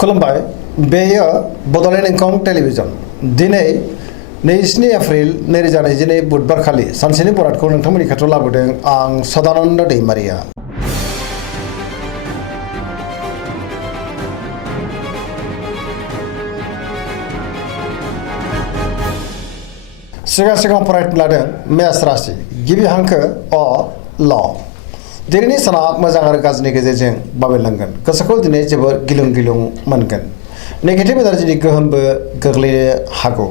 खुलुमबाय बेयो बड'लेण्ड इंखं टेलिभिजन दिनै 27 एप्रिल 2022 बुधबार खालि सानसेनि बरादखौ नोंथांमोननि खाथियाव लाबोदों आं सदानन्द दैमारिया। सिगां फरायनो लादों मेष राशि गिबि हांखो अ ल दिनैनि साना मोजां आरो गाज्रिनि गेजेरजों बाबेरलांगोन। गोसोखौ दिनै जोबोर गिलुं गिलुं मोनगोन। नेगेटिभ एनार्जिनि गोहोमबो गोग्लैनो हागौ।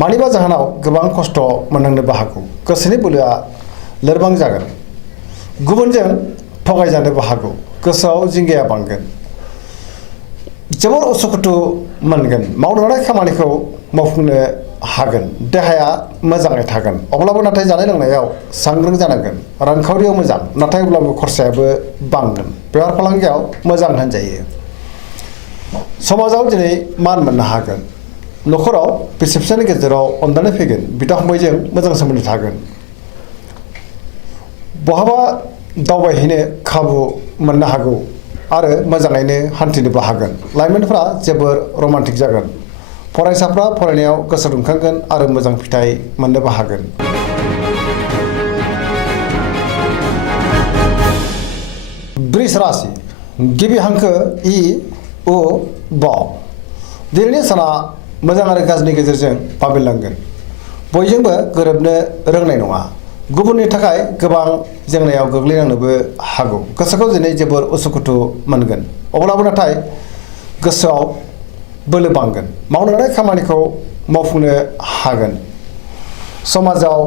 मानिबा जाहोनाव गोबां खस्थ' मोननांनोबो हागौ। गोसोनि बोलोआ लोरबां जागोन। गुबुनजों थगायजानोबो हागौ। गोसोआव जिंगाया बांगोन। जोबोर उसुखुथु मोनगोन। मावनो लानाय खामानिखौ मावफुंनो हागोन। देहाया मोजाङै थागोन। अब्लाबो नाथाय जानाय लोंनायाव सांग्रां जानांगोन। रांखावरियाव मोजां नाथाय अब्लाबो खरसायाबो बांगोन। बेफार फालांगियाव मोजां होनजायो। समाजाव दिनै मान मोननो हागोन। न'खराव बिसि फिसायनि गेजेराव अनलायनाय फैगोन। बिदा फंबायजों मोजां सोमोन्दो थागोन। बहाबा दावबायहैनो खाबु मोननो हागौ आरो मोजाङैनो हान्थिनोबो हागोन। लाइमोनफ्रा जोबोर रमान्टिक जागोन। फरायसाफ्रा फरायनायाव गोसो दुंखांगोन आरो मोजां फिथाइ मोननोबो हागोन। वृष राशि गिबि हांखो इ उ ब दिनैनि साना मोजां आरो गाज्रिनि गेजेरजों बाबेरलांगोन। बयजोंबो गोरोबनो रोंनाय नङा। गुबुननि थाखाय गोबां जेंनायाव गोग्लैनांनोबो हागौ। गोसोखौ दिनै जोबोर उसुखुथु मोनगोन। अब्लाबो नाथाय गोसोआव बोलो बांगोन। मावनो लानाय खामानिखौ मावफुंनो हागोन। समाजाव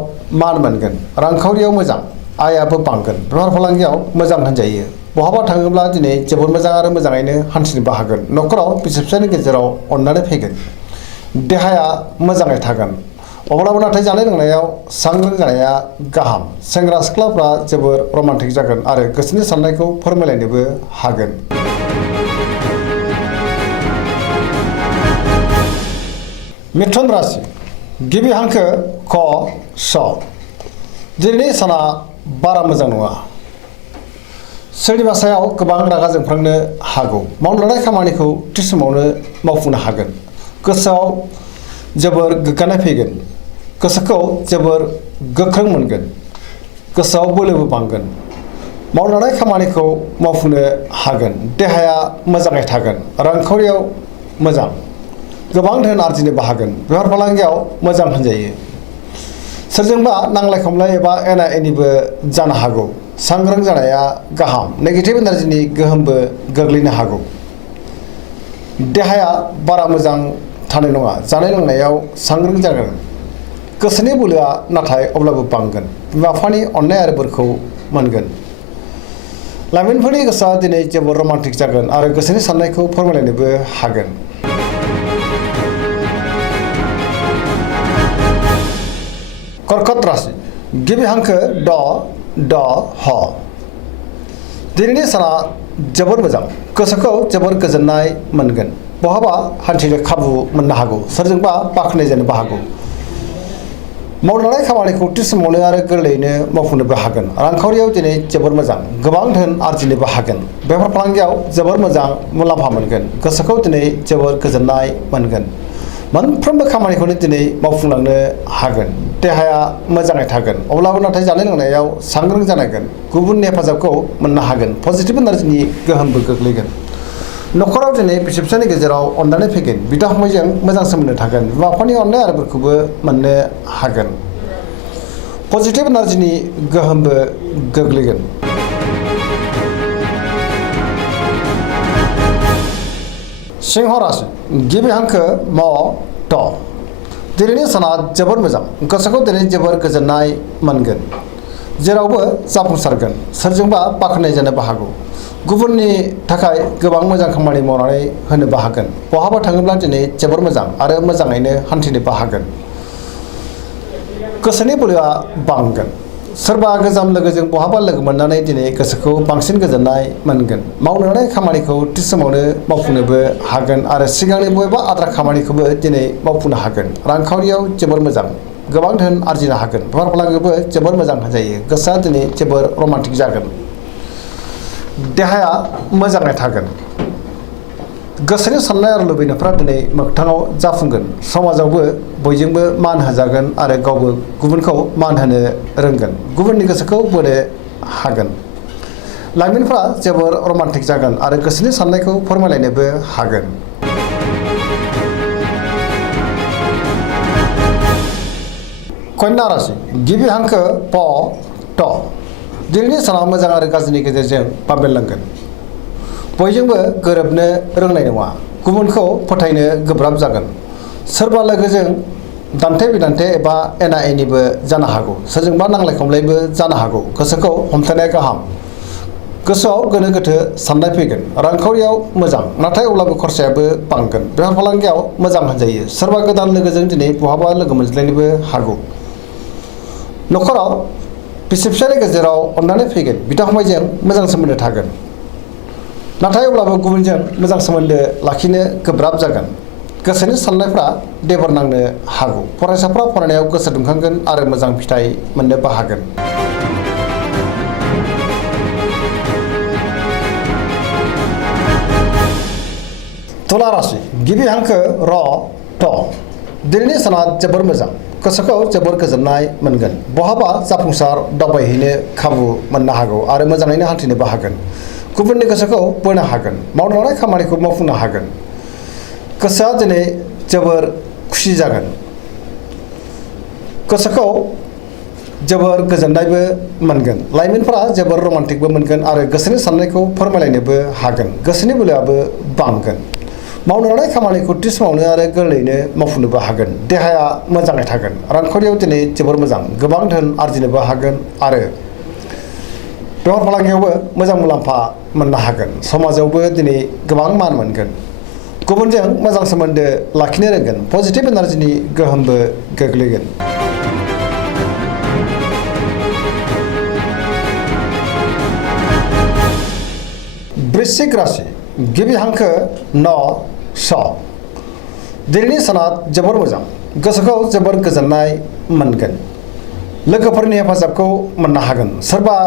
मान मोनगोन। रांखावरियाव मोजां आयाबो बांगोन। बेफार फालांगियाव मोजां होनजायो। बहाबा थाङोब्ला दिनै जोबोर मोजां आरो मोजाङैनो हान्थिनोबो हागोन। न'खराव बिसि फिसायनि गेजेराव अननानै फैगोन। देहाया मोजाङै थागोन। अब्लाबो नाथाय जानाय लोंनायाव सांग्रां जानाया गाहाम। सेंग्रा सिख्लाफ्रा जोबोर रमान्टिक जागोन आरो गोसोनि साननायखौ फोरमायलायनोबो हागोन। मिथुन राशि गिबि हांखो क स दिनैनि साना बारा मोजां नङा। सोरनिबा सायाव गोबां रागा जोंफ्लांनो हागौ। मावनो लानाय खामानिखौ थि समावनो मावफुंनो हागोन। गोसोआव जोबोर गोग्गानाय फैगोन। गोसोखौ जोबोर गोख्रों मोनगोन। गोसोआव बोलोबो बांगोन। मावनो लानाय खामानिखौ मावफुंनो हागोन। देहाया मोजाङै थागोन। रांखावरियाव मोजां गोबां धोन आरजिनोबो हागोन। बेफार फालांगियाव मोजां होनजायो। सोरजोंबा नांलाय खमलाय एबा एना एनिबो जानो हागौ। सांग्रां जानाया गाहाम। नेगेटिभ एनार्जिनि गोहोमबो गोग्लैनो हागौ। देहाया बारा मोजां थानाय नङा। जानाय लोंनायाव सांग्रां जागोन। गोसोनि बोलोआ नाथाय अब्लाबो बांगोन। बिमा बिफानि अननाय आरो बोरखौ मोनगोन। लाइमोनफोरनि गोसोआ दिनै जोबोर रमान्टिक जागोन आरो गोसोनि साननायखौ फोरमायलायनोबो हागोन। कर्कट राशि गिबि हांखो ड ड ह दिनैनि साना जोबोर मोजां। गोसोखौ जोबोर गोजोननाय मोनगोन। बहाबा हान्थिनो खाबु मोननो हागौ। सोरजोंबा बाख्नायजानोबो हागौ। मावनो लानाय खामानिखौ थि समावनो आरो गोरलैयैनो मावफुंनोबो हागोन। रांखावरियाव दिनै जोबोर मोजां गोबां धोन आरजिनोबो हागोन। बेफार फालांगियाव जोबोर मोजां मुलाम्फा मोनगोन। गोसोखौ दिनै जोबोर गोजोननाय मोनगोन। मोनफ्रोमबो खामानिखौनो दिनै मावफुंलांनो हागोन। देहाया मोजाङै थागोन। अब्लाबो नाथाय जानाय लोंनायाव सांग्रां जानांगोन। गुबुननि हेफाजाबखौ मोननो हागोन। पजिटिभ एनार्जिनि गोहोमबो गोग्लैगोन। न'खराव दिनै बिसि फिसायनि गेजेराव अननानै फैगोन। बिदा फंबायजों मोजां सोमोन्दो थागोन। बिमा बिफानि अननाय आरो बोरखौबो मोननो हागोन। पजिटिभ एनार्जिनि गोहोमबो गोग्लैगोन। सिंह राशि गिबि हांखो म ट दिनैनि साना जोबोर मोजां। गोसोखौ दिनै जोबोर गोजोननाय मोनगोन। जेरावबो जाफुंसारगोन। सोरजोंबा बाख्नाय जानोबो हागौ। गुबुननि थाखाय गोबां मोजां खामानि मावनानै होनोबो हागोन। बहाबा थाङोब्ला दिनै जोबोर मोजां आरो मोजाङैनो हान्थिनोबो हागोन। गोसोनि बोलोआ बांगोन। सोरबा गोजाम लोगोजों बहाबा लोगो मोननानै दिनै गोसोखौ बांसिन गोजोननाय मोनगोन। मावनो लानाय खामानिखौ थि समावनो मावफुंनोबो हागोन आरो सिगांनि बबेबा आद्रा खामानिखौबो दिनै मावफुंनो हागोन। रांखावरियाव जोबोर मोजां गोबां धोन आरजिनो हागोन। बेफार फालांगियावबो जोबोर मोजां होनजायो। गोसोआ दिनै जोबोर रमान्टिक जागोन। देहाया मोजाङै थागोन। गोसोनि साननाय आरो लुबैनायफ्रा दिनै मोगथाङाव जाफुंगोन समाजावबो बयजोंबो मान होजागोन आरो गावबो गुबुनखौ मान होनो रोंगोन गुबुननि गोसोखौ बोनो हागोन लाइमोनफ्रा जोबोर रमान्टिक जागोन आरो गोसोनि साननायखौ फोरमायलायनोबो हागोन कन्या राशि गिबि हांखो प ट दिनैनि सानाव मोजां आरो गाज्रिनि गेजेरजों बाबेनलांगोन बयजोंबो गोरोबनो रोंनाय नङा गुबुनखौ फोथायनो गोब्राब जागोन सोरबा लोगोजों दान्थे बिदान्थे एबा एना एनिबो जानो हागौ सोरजोंबा नांलाय खमलायबो जानो हागौ गोसोखौ हमथानाया गाहाम गोसोआव गोनो गोथो साननाय फैगोन रांखावरियाव मोजां नाथाय अब्लाबो खरसायाबो बांगोन बेफार फालांगियाव मोजां होनजायो सोरबा गोदान लोगोजों दिनै बहाबा लोगो मोनज्लायनोबो हागौ न'खराव बिसि फिसायनि गेजेराव अननानै फैगोन बिदा फंबायजों मोजां सोमोन्दो थागोन नाथाय अब्लाबो गुबुनजों मोजां सोमोन्दो लाखिनो गोब्राब जागोन गोसोनि साननायफ्रा देबर नांनो हागौ फरायसाफ्रा फरायनायाव गोसो दुंखांगोन आरो मोजां फिथाइ मोननोबो हागोन तुला राशि गिबि हांखो र ट दिनैनि साना जोबोर मोजां गोसोखौ जोबोर गोजोननाय मोनगोन बहाबा जाफुंसार दावबायहैनो खाबु मोननो हागौ आरो मोजाङैनो हान्थिनोबो हागोन गुबुननि गोसोखौ बोनो हागोन मावनो लानाय खामानिखौ मावफुंनो हागोन गोसोआ दिनै जोबोर खुसि जागोन गोसोखौ जोबोर गोजोननायबो मोनगोन लाइमोनफोरा जोबोर रमान्टिकबो मोनगोन आरो गोसोनि साननायखौ फोरमायलायनोबो हागोन गोसोनि बोलोआबो बांगोन मावनो लानाय खामानिखौ थि समावनो आरो गोरलैयैनो मावफुंनोबो हागोन देहाया मोजाङै थागोन रांखावरियाव दिनै जोबोर मोजां गोबां धोन आरजिनोबो हागोन आरो बेफार फालांगियावबो मोजां मुलाम्फा मोननो हागोन समाजावबो दिनै गोबां मान मोनगोन गुबुनजों मोजां सोमोन्दो लाखिनो रोंगोन पजिटिभ एनार्जिनि गोहोमबो गोग्लैगोन वृश्चिक राशि गिबि हांखो न स दिनैनि साना जोबोर मोजां गोसोखौ जोबोर गोजोननाय मोनगोन लोगोफोरनि हेफाजाबखौ मोननो हागोन सोरबा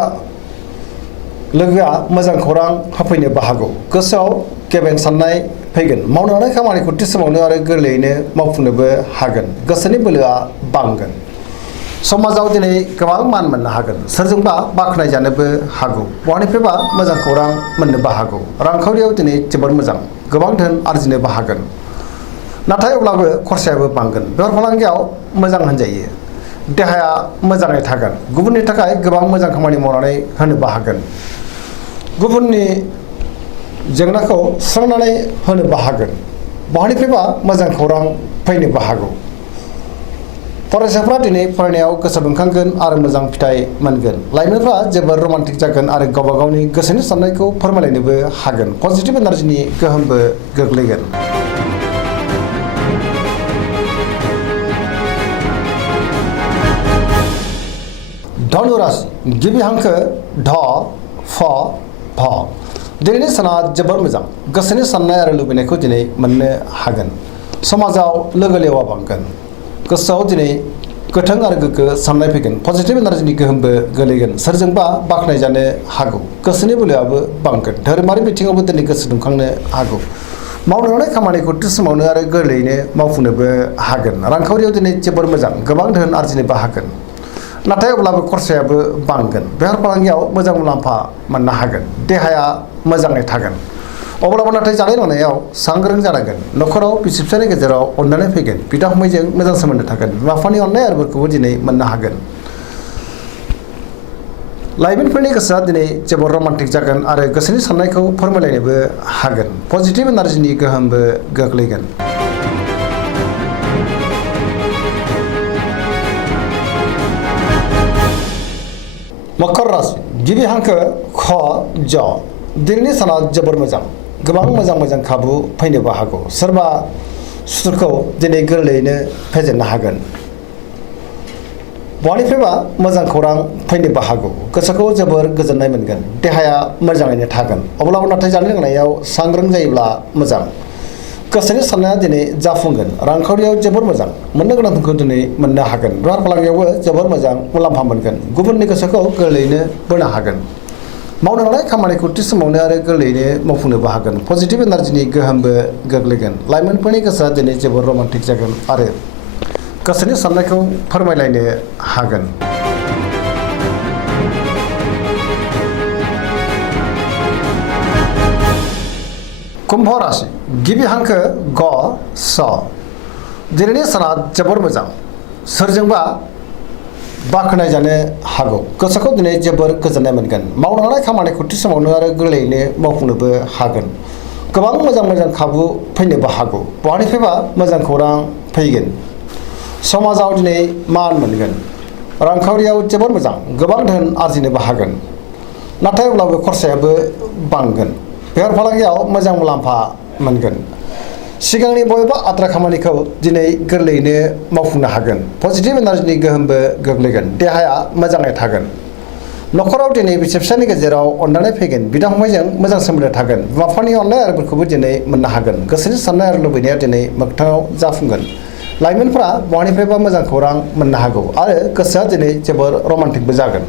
लोगोआ मोजां खौरां होफैनोबो हागौ गोसोआव गेबें साननाय फैगोन मावनो लानाय खामानिखौ थि समावनो आरो गोरलैयैनो मावफुंनोबो हागोन गोसोनि बोलोआ बांगोन समाजाव दिनै गोबां मान मोननो हागोन सोरजोंबा बाख्नाय जानोबो हागौ बहानिफ्रायबा मोजां खौरां मोननोबो हागौ रांखावरियाव दिनै जोबोर मोजां गोबां धोन आरजिनोबो हागोन नाथाय अब्लाबो खरसायाबो बांगोन बेफार फालांगियाव मोजां होनजायो देहाया मोजाङै थागोन गुबुननि थाखाय गोबां मोजां खामानि मावनानै होनोबो हागोन गुबुननि जेंनाखौ सुस्रांनानै होनोबो हागोन बहानिफ्रायबा मोजां खौरां फैनोबो हागौ फरायसाफ्रा दिनै फरायनायाव गोसो दुंखांगोन आरो मोजां फिथाइ मोनगोन लाइमोनफ्रा जोबोर रमान्टिक जागोन आरो गावबा गावनि गोसोनि साननायखौ फोरमायलायनोबो हागोन पजिटिभ एनार्जिनि गोहोमबो गोग्लैगोन धनु राशि गिबि हांखो ढ फ भ दिनैनि साना जोबोर मोजां गोसोनि साननाय आरो लुबैनायखौ दिनै मोननो हागोन समाजाव लोगो लेवा बांगोन गोसोआव दिनै गोथों आरो गोग्गो साननाय फैगोन पजिटिभ एनार्जिनि गोहोमबो गोलैगोन सोरजोंबा बाख्नाय जानो हागौ गोसोनि बोलोआबो बांगोन धोरोमारि बिथिङावबो दिनै गोसो दुंखांनो हागौ मावनो लानाय खामानिखौ थि समावनो आरो गोरलैयैनो मावफुंनोबो हागोन रांखावरियाव दिनै जोबोर मोजां गोबां धोन आरजिनोबो हागोन नाथाय अब्लाबो खरसायाबो बांगोन बेफार फालांगियाव मोजां मुलाम्फा मोननो हागोन देहाया मोजाङै थागोन अब्लाबो नाथाय जानाय लोंनायाव सांग्रां जानांगोन न'खराव बिसि फिसायनि गेजेराव अननानै फैगोन बिदा फंबायजों मोजां सोमोन्दो थागोन बिमा बिफानि अननाय आरोफोरखौबो दिनै मोननो हागोन लाइमोनफोरनि गोसोआ दिनै जोबोर रमान्टिक जागोन आरो गोसोनि साननायखौ फोरमायलायनोबो हागोन पजिटिभ एनार्जिनि गोहोमबो गोग्लैगोन मकर राशि गिबि हांखो ख ज दिनैनि साना जोबोर मोजां गोबां मोजां खाबु फैनोबो हागौ सोरबा सुथुरखौ दिनै गोरलैयैनो फेजेननो हागोन बहानिफ्रायबा मोजां खौरां फैनोबो हागौ गोसोखौ जोबोर गोजोननाय मोनगोन देहाया मोजाङैनो थागोन अब्लाबो नाथाय जानाय लोंनायाव सांग्रां जायोब्ला मोजां गोसोनि साननाया दिनै जाफुंगोन रांखावरियाव जोबोर मोजां मोननो गोनांखौ दिनै मोननो हागोन बेफार फालांगियावबो जोबोर मोजां मुलाम्फा मोनगोन गुबुननि गोसोखौ गोरलैयैनो बोनो हागोन मावनो लानाय खामानिखौ थि समावनो आरो गोरलैयैनो मावफुंनोबो हागोन। पजिटिभ एनार्जिनि गोहोमबो गोग्लैगोन। लाइमोनफोरनि गोसोआ दिनै जोबोर रमान्टिक जागोन आरो गोसोनि साननायखौ फोरमायलायनो हागोन। कुम्भ राशि गिबि हांखो ग स दिनैनि साना जोबोर मोजां। सोरजोंबा बाख्नाय जानो हागौ। गोसोखौ दिनै जोबोर गोजोननाय मोनगोन। मावनो लानाय खामानिखौ थि समावनो आरो गोरलैयैनो मावफुंनोबो हागोन। गोबां मोजां खाबु फैनोबो हागौ। बहानिफ्रायबा मोजां खौरां फैगोन। समाजाव दिनै मान मोनगोन। रांखावरियाव जोबोर मोजां। गोबां धोन आरजिनोबो हागोन। नाथाय अब्लाबो खरसायाबो बांगोन। बेफार फालांगियाव मोजां मुलाम्फा मोनगोन। सिगांनि बबेबा आद्रा खामानिखौ दिनै गोरलैयैनो मावफुंनो हागोन। पजिटिभ एनार्जिनि गोहोमबो गोग्लैगोन। देहाया मोजाङै थागोन। न'खराव दिनै बिसि फिसायनि गेजेराव अनलायनाय फैगोन। बिदा फंबायजों मोजां सोमोन्दो थागोन। बिमा बिफानि अननाय आरिफोरखौबो दिनै मोननो हागोन। गोसोनि साननाय आरो लुबैनाया दिनै मोगथाङाव जाफुंगोन। लाइमोनफोरा बहानिफ्रायबा मोजां खौरां मोननो हागौ आरो गोसोआ दिनै जोबोर रमान्टिकबो जागोन।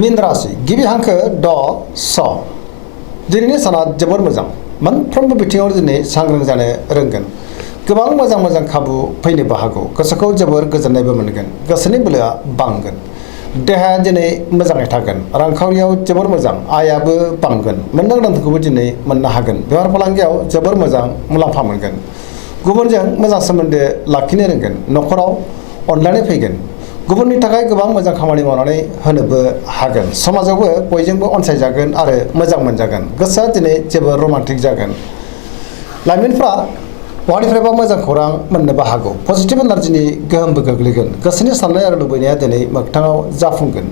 मीन राशि गिबि हांखो ड स दिनैनि साना जोबोर मोजां। मोनफ्रोमबो बिथिङाव दिनै सांग्रां जानो रोंगोन। गोबां मोजां खाबु फैनोबो हागौ। गोसोखौ जोबोर गोजोननायबो मोनगोन। गोसोनि बोलोआ बांगोन। देहाया दिनै मोजाङै थागोन। रांखावरियाव जोबोर मोजां। आयाबो बांगोन। मोननो गोनांखौबो दिनै मोननो हागोन। बेफार फालांगियाव जोबोर मोजां मुलाम्फा मोनगोन। गुबुनजों मोजां सोमोन्दो लाखिनो रोंगोन। न'खराव अनलायनाय फैगोन। गुबुननि थाखाय गोबां मोजां खामानि मावनानै होनोबो हागोन। समाजावबो बयजोंबो अनसायजागोन आरो मोजां मोनजागोन। गोसोआ दिनै जोबोर रमान्टिक जागोन। लाइमोनफ्रा बहानिफ्रायबा मोजां खौरां मोननोबो हागौ। पजिटिभ एनार्जिनि गोहोमबो गोग्लैगोन। गोसोनि साननाय आरो लुबैनाया दिनै मोगथाङाव जाफुंगोन।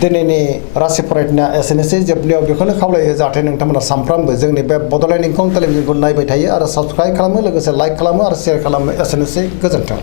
दिनैनि राशि फरायनाया एसेनोसै। जोबनायाव बेखौनो खावलायो जाहाथे नोंथांमोना सानफ्रामबो जोंनि बे बड'लेण्ड इंखं टेलिभिजनखौ नायबाय थायो आरो साबस्क्राइब खालामो, लोगोसे लाइक खालामो आरो शेयार खालामो। एसेनोसै, गोजोन्थों।